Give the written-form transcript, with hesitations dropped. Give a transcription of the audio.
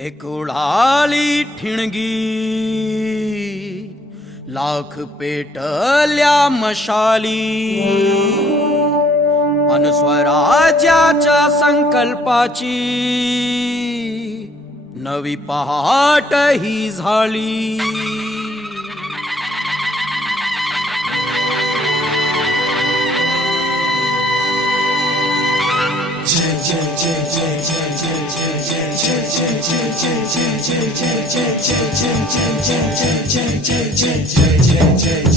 एक उडाली ठिणगी, लाख पेटल्या मशाली, अन स्वराज्याच्या संकल्पाची नवी पहाट ही झाली. जय